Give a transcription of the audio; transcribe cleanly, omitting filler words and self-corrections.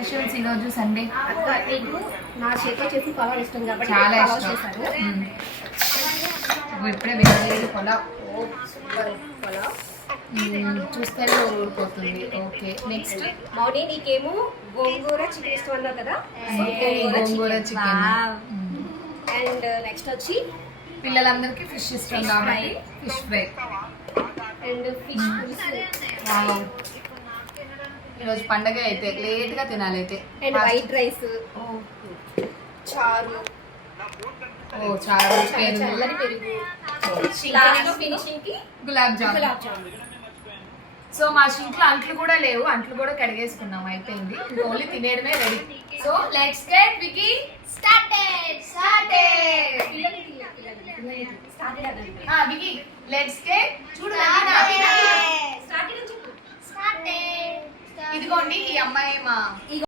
Specials ఈరోజు Sunday. అక్క నీకు నా చేతిలో చేసి పలావ్ ఇష్టం కాబట్టి చాలా పలావ్ ఇష్టం. చేశాను. ఇప్పుడే వేడి పలావ్. ఓ సూపర్ పలావ్. చూస్తేనే ఊరిపోతుంది. ఓకే, నెక్స్ట్ మౌని నీకేమో గోంగూర చికెన్ ఇష్టం అన్నావు కదా, so gongura chicken. And next వచ్చి పిల్లలందరికీ ఫిష్ ఇష్టం Fish కాబట్టి fry. Fish fry. And fish పులుసు వావ్, ఈరోజు పండగ అయితే లేట్ గా తినాలి అయితే. అండ్ వైట్ రైస్ చారు చాలా చల్లని పెరుగు లాస్ట్ ఫినిషింగ్ కి గులాబ్ జామ్. గులాబ్ జామున్. సో మా షింక్లో అంట్లు కూడా లేవు, అంట్లు కూడా కడిగేసుకున్నాం, అయిపోయింది. ఓన్లీ తినేయడమే రెడీ. సో లెట్స్ గెట్ వికీ స్టార్టెడ్. వికీ లెట్స్ గెట్ చూడు ఇదిగోండి, ఈ అమ్మాయి మా